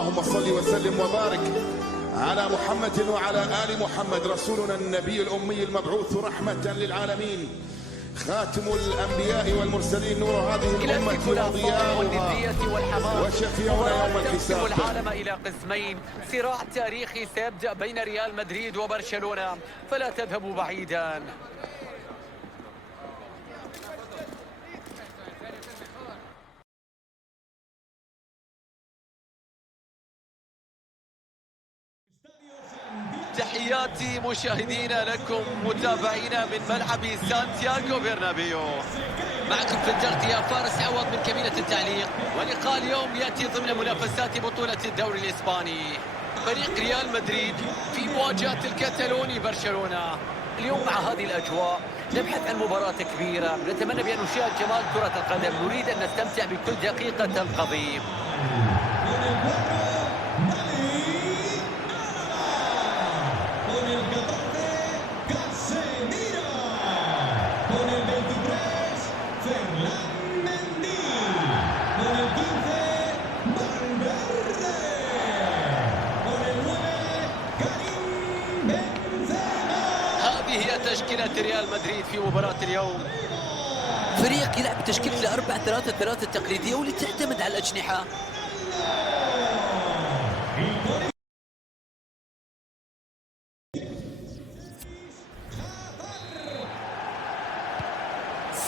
اللهم صل وسلم وبارك على محمد وعلى آل محمد رسولنا النبي الأمي المبعوث رحمة للعالمين، خاتم الأنبياء والمرسلين، نور هذه الأمة وضياؤها وشفيعنا يوم الحساب. العالم إلى قسمين، صراع تاريخي سيبدأ بين ريال مدريد وبرشلونة، فلا تذهبوا بعيدا. تحياتي مشاهدينا لكم متابعينا من ملعب سانتياغو برنابيو. معكم في التغطية فارس عوض من كابينة التعليق، ولقاء اليوم يأتي ضمن منافسات بطولة الدوري الإسباني. فريق ريال مدريد في مواجهة الكتالوني برشلونة. اليوم مع هذه الأجواء نبحث عن مباراة كبيرة، نتمنى بأن نشاهد جمال كرة القدم، نريد أن نستمتع بكل دقيقة تنقضي. هذه هي تشكيلة ريال مدريد في مباراة اليوم. فريق يلعب بتشكيلة 4-3-3 التقليدية واللي تعتمد على الأجنحة.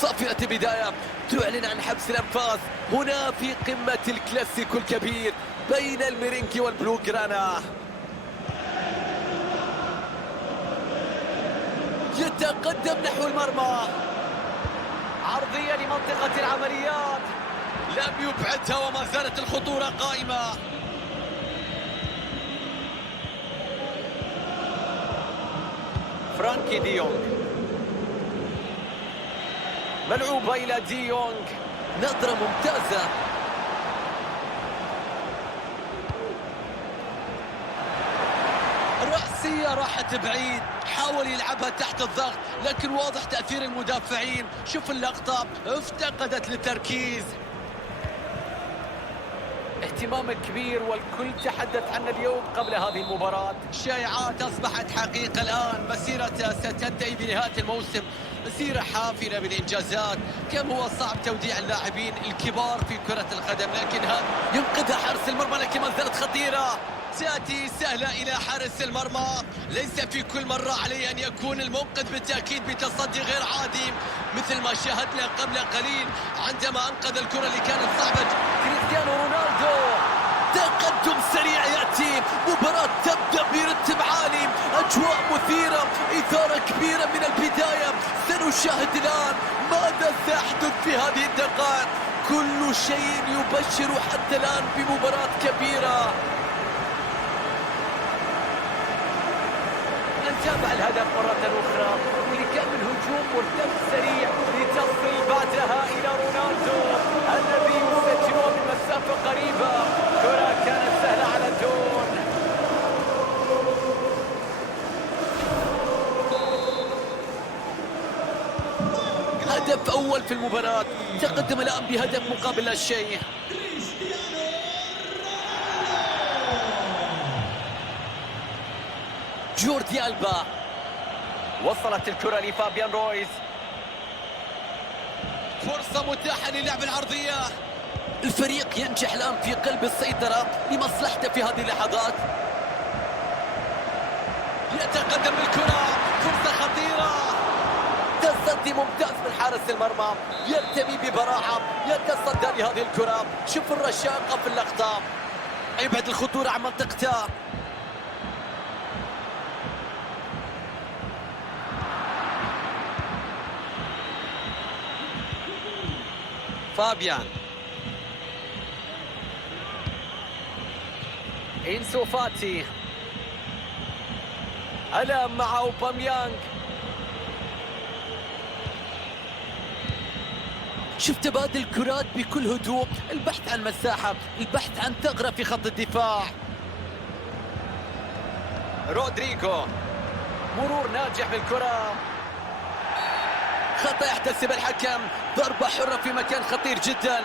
صافية بداية تعلن عن حبس الأنفاس هنا في قمة الكلاسيكو الكبير بين الميرينكي والبلوغرانا. يتقدم نحو المرمى، عرضية لمنطقة العمليات، لم يبعدها وما زالت الخطورة قائمة. فرانكي دي يونغ، ملعوبة إلى دي يونغ، نظرة ممتازة. رأسية راحت بعيد، حاول يلعبها تحت الضغط لكن واضح تأثير المدافعين. شوف اللقطة، افتقدت للتركيز. اهتمام كبير والكل تحدث عنه اليوم قبل هذه المباراة. الشائعات أصبحت حقيقة الآن، مسيرته ستنتهي بنهاية الموسم، مسيرة حافلة بالإنجازات. كم هو صعب توديع اللاعبين الكبار في كرة القدم، لكن هذا ينقذها حارس المرمى، لكن ما زالت خطيرة. تأتي سهلة إلى حارس المرمى، ليس في كل مرة عليه أن يكون المنقذ بالتأكيد بتصدي غير عادي مثل ما شاهدنا قبل قليل عندما أنقذ الكرة اللي كانت صعبة. كريستيانو رونالدو، تقدم سريع يأتي، مباراة تبدأ برتم عالي، أجواء مثيرة، إثارة كبيرة من البداية. سنشاهد الآن ماذا سيحدث في هذه الدقائق. كل شيء يبشر حتى الآن بمباراة كبيرة. نتابع الهدف مرة أخرى، لكم الهجوم مرتد سريع لتصل بعدها إلى رونالدو الذي يسجل من مسافة قريبة. كرة كانت سهلة على الدون. هدف أول في المباراة، تقدم الآن بهدف مقابل لا شيء. جوردي ألبا، وصلت الكرة لفابيان رويز، فرصة متاحة للعب العرضية. الفريق ينجح الآن في قلب السيطرة لمصلحته في هذه اللحظات. يتقدم بالكرة، فرصة خطيرة، تصدي ممتاز من حارس المرمى، يرتمي ببراعة، يتصدى لهذه الكرة. شوف الرشاقة في اللقطة، يبعد الخطورة عن منطقته. فابيان، إنسو فاتي، ألم مع أوباميانغ. شوف تبادل الكرات بكل هدوء، البحث عن مساحة، البحث عن ثغرة في خط الدفاع. رودريغو، مرور ناجح بالكرة، خطأ يحتسب الحكم، ضربة حرة في مكان خطير جدا.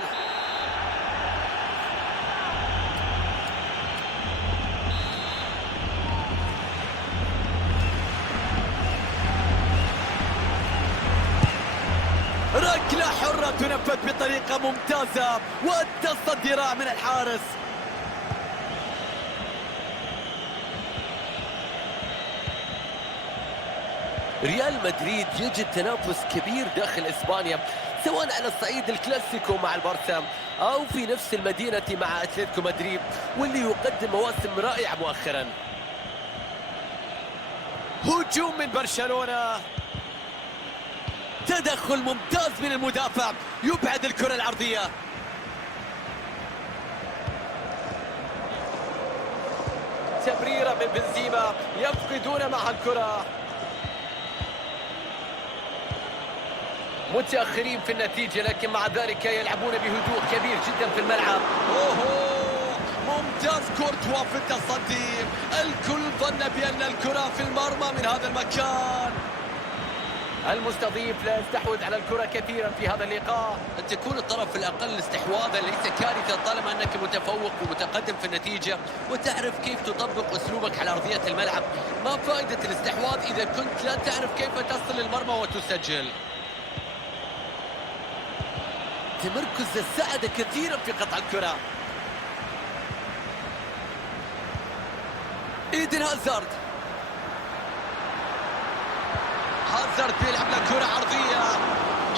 ركلة حرة تنفذ بطريقة ممتازة والتصدي رائع من الحارس. ريال مدريد يجد تنافس كبير داخل إسبانيا، سواء على الصعيد الكلاسيكو مع البارسا أو في نفس المدينة مع أتلتيكو مدريد، واللي يقدم مواسم رائعة مؤخرا. هجوم من برشلونة، تدخل ممتاز من المدافع يبعد الكرة العرضية. تمريرة من بنزيما، يفقدون معها الكرة. متأخرين في النتيجة لكن مع ذلك يلعبون بهدوء كبير جدا في الملعب. ممتاز كورتوا في التصدي، الكل ظن بأن الكرة في المرمى من هذا المكان. المستضيف لا يستحوذ على الكرة كثيرا في هذا اللقاء. أن تكون الطرف الأقل استحواذا ليس كارثة طالما أنك متفوق ومتقدم في النتيجة وتعرف كيف تطبق أسلوبك على أرضية الملعب. ما فائدة الاستحواذ إذا كنت لا تعرف كيف تصل للمرمى وتسجل؟ تمركز ساعد كثيرا في قطع الكرة. إيدن هازارد بيلعب له كرة عرضية.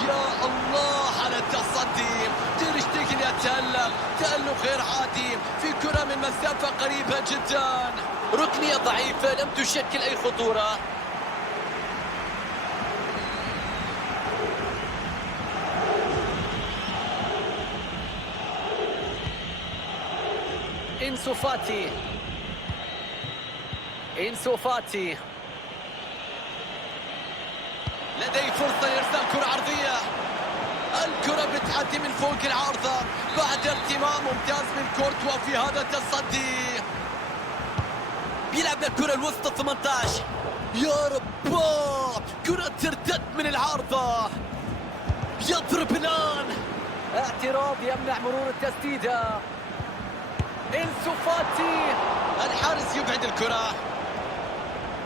يا الله على التصدي، تير شتيجن تألق غير عادي في كرة من مسافة قريبة جدا. ركنية ضعيفة لم تشكل أي خطورة. إنسو فاتي لديه فرصة لإرسال كرة عرضية. الكرة بتعدي من فوق العارضة بعد ارتماء ممتاز من كورتوا في هذا التصدي. بيلعب الكرة الوسط 18. يا رب، كرة ترتد من العارضة. يضرب الآن، اعتراض يمنع مرور التسديدة. إنسو فاتي، الحارس يبعد الكرة.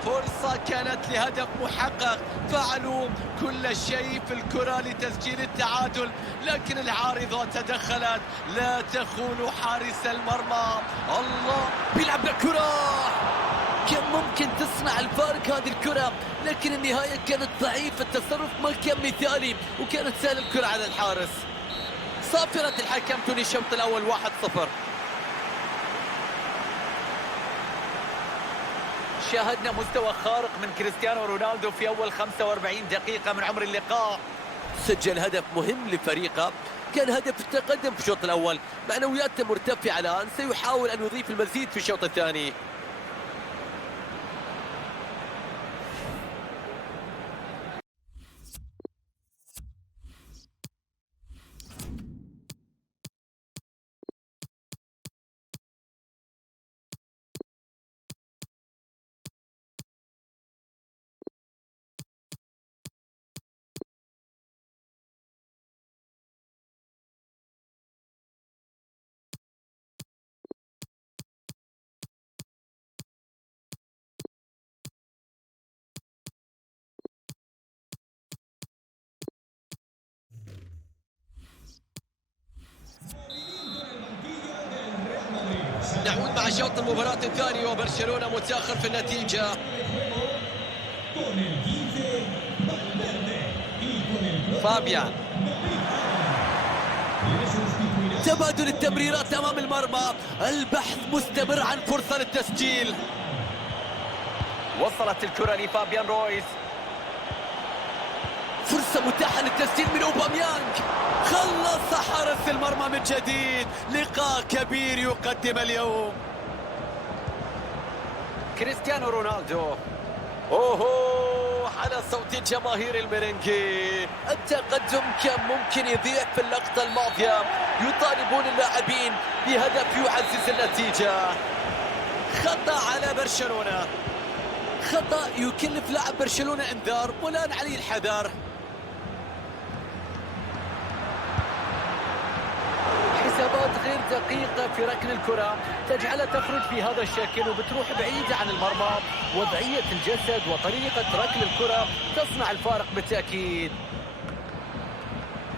فرصة كانت لهدف محقق، فعلوا كل شيء في الكرة لتسجيل التعادل لكن العارضة تدخلت. لا تخون حارس المرمى. الله، بيلعب الكرة، كان ممكن تصنع الفارق هذه الكرة لكن النهاية كانت ضعيفة. التصرف ما كان مثالي وكانت سهل الكرة على الحارس. صافرة الحكم تنهي الشوط الأول 1-0. شاهدنا مستوى خارق من كريستيانو رونالدو في أول 45 دقيقة من عمر اللقاء. سجل هدف مهم لفريقه، كان هدف التقدم في الشوط الأول. معنوياته مرتفعة الآن، سيحاول أن يضيف المزيد في الشوط الثاني. نعود مع شوط المباراة الثاني وبرشلونة متأخر في النتيجة. فابيان، تبادل التمريرات أمام المرمى، البحث مستمر عن فرصة للتسجيل. وصلت الكرة لفابيان رويز، فرصة متاحة للتسجيل من أوباميانغ. خلص حارس المرمى من جديد. لقاء كبير يقدم اليوم. كريستيانو رونالدو، أوهو على صوت جماهير الميرينجي. التقدم كان ممكن يضيع في اللقطة الماضية. يطالبون اللاعبين بهدف يعزز النتيجة. خطأ على برشلونة، خطأ يكلف لاعب برشلونة انذار والآن عليه الحذر. حسابات غير دقيقة في ركن الكرة تجعلها تخرج في هذا الشكل وبتروح بعيدة عن المرمى. وضعية الجسد وطريقة ركن الكرة تصنع الفارق بالتأكيد.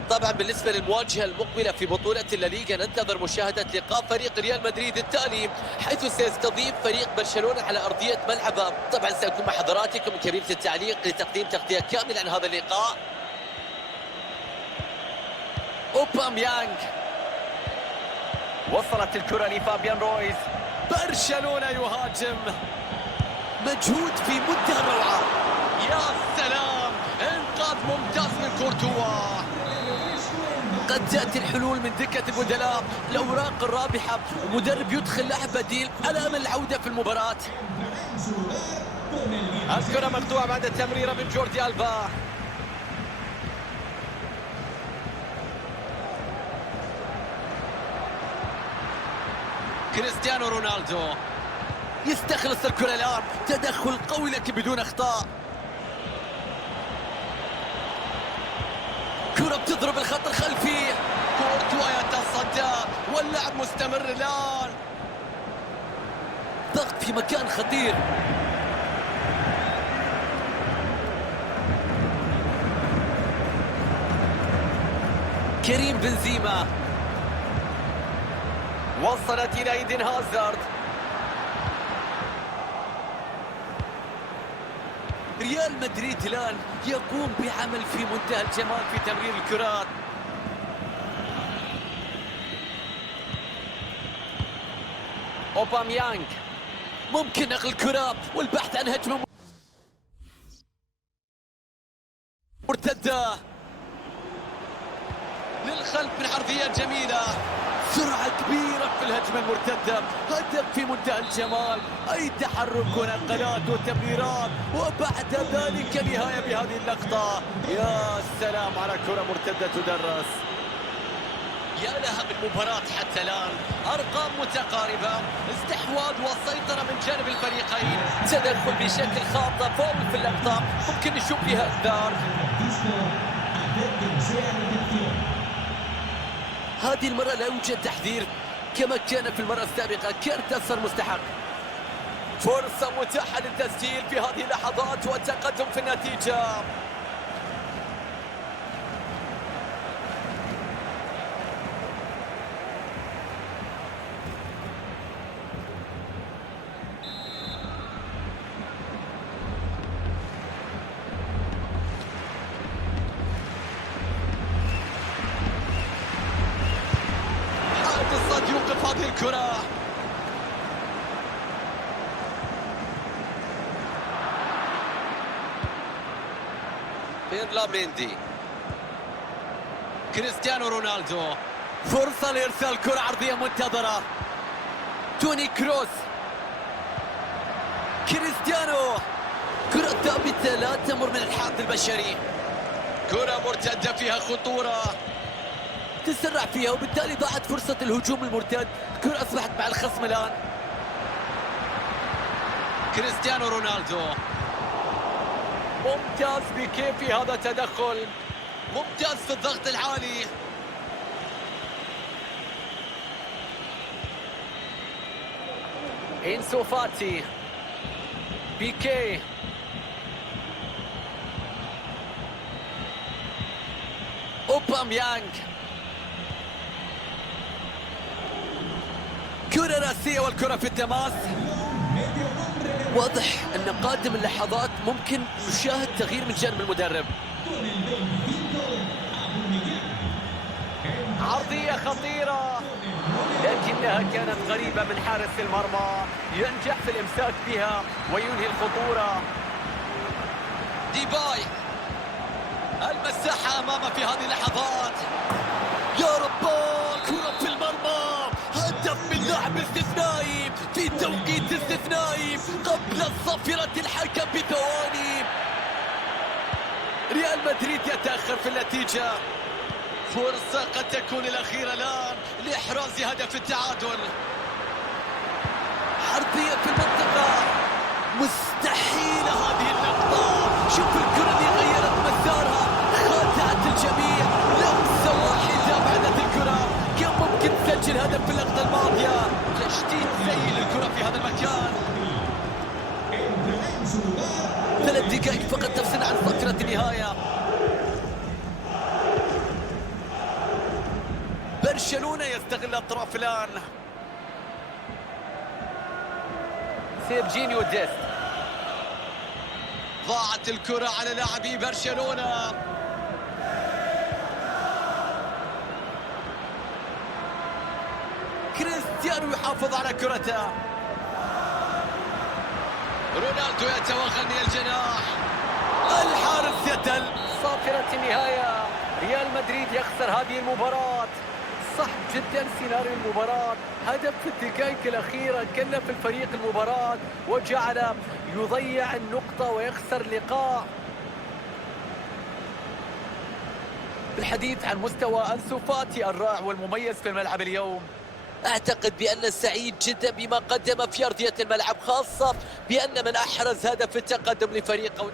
طبعا بالنسبة للمواجهة المقبلة في بطولة الليغا ننتظر مشاهدة لقاء فريق ريال مدريد التالي، حيث سيستضيف فريق برشلونة على أرضية ملعبه. طبعا سأكون مع حضراتكم من كبيرة التعليق لتقديم تغطية كاملة عن هذا اللقاء. أوباميانغ، وصلت الكرة لفابيان رويز. برشلونة يهاجم، مجهود في منتهى الروعة. يا سلام، انقاذ ممتاز من كورتوا. قد تأتي الحلول من دكة البدلاء، الأوراق الرابحة، ومدرب يدخل لاعب بديل على أمل العودة في المباراة. الكرة مقطوعة بعد التمريرة من جوردي ألبا. كريستيانو رونالدو يستخلص الكرة الآن، تدخل قوي لكن بدون أخطاء. كرة بتضرب الخط الخلفي، كورتوا يتصدى واللعب مستمر الآن. ضغط في مكان خطير. كريم بنزيما، وصلت إلى إيدن هازارد. ريال مدريد الآن يقوم بعمل في منتهى الجمال في تمرير الكرات. أوباميانغ، ممكن نقل الكرة والبحث عن هجمة مرتدة للخلف من عرضية جميلة. سرعة كبيرة في الهجمة المرتدة، هدف في منتهى الجمال. أي تحرك ونقلات وتمريرات، وبعد ذلك نهاية بهذه اللقطة. يا سلام على كرة مرتدة تدرس. يا لها من مباراة حتى الآن، أرقام متقاربة، استحواذ وسيطرة من جانب الفريقين. تدخل بشكل خاطئ، فاول في اللقطة، ممكن نشوف فيها إنذار. هذه المرة لا يوجد تحذير كما كان في المرة السابقة، كارت أصفر مستحق. فرصة متاحة للتسجيل في هذه اللحظات والتقدم في النتيجة. الصد يوقف هذه الكرة. بيرلا بيندي، كريستيانو رونالدو، فرصة لإرسال كرة عرضية منتظرة. توني كروس، كريستيانو، كرة ثابتة لا تمر من الحائط البشري. كرة مرتدة فيها خطورة، تسرع فيها وبالتالي ضاعت فرصة الهجوم المرتد. الكرة أصبحت مع الخصم الآن. كريستيانو رونالدو، ممتاز بيكيه في هذا التدخل، ممتاز في الضغط العالي. إنسو فاتي، بيكيه، أوباميانغ، كرة راسية والكرة في التماس. واضح أن قادم اللحظات ممكن نشاهد تغيير من جانب المدرب. عرضية خطيرة لكنها كانت قريبة من حارس المرمى، ينجح في الإمساك بها وينهي الخطورة. ديباي، المساحة أمامه في هذه اللحظات. يا رباه، كرة في المرمى، هدف من لاعب استثنائي في توقيت استثنائي قبل صفرة الحكم بثواني. ريال مدريد يتأخر في النتيجة. فرصة قد تكون الأخيرة الآن لإحراز هدف التعادل. عرضية في المنطقة، مستحيلة هذه اللقطة. شوف الكرة اللي غيرت مسارها، خادعت الجميع. لمسة واحدة بعدت الكرة، كان ممكن تسجل هدف في اللقطة الماضية. تشتيت سيء للكرة في هذا المكان. 3 دقائق فقط تفصل عن فقرة النهاية. يستغل الأطراف الآن. سيرجينيو ديست. ضاعت الكرة على لاعبي برشلونة. كريستيانو يحافظ على كرته. رونالدو يتوغل من الجناح. الحارس يتل. صافرة النهاية، ريال مدريد يخسر هذه المباراة. صح جدا سيناريو المباراة، هدف في الدقائق الأخيرة كلف الفريق المباراة وجعل يضيع النقطة ويخسر اللقاء. بالحديث عن مستوى أنسو فاتي الرائع والمميز في الملعب اليوم، أعتقد بأن سعيد جدا بما قدم في أرضية الملعب، خاصة بأن من أحرز هدف التقدم لفريقه.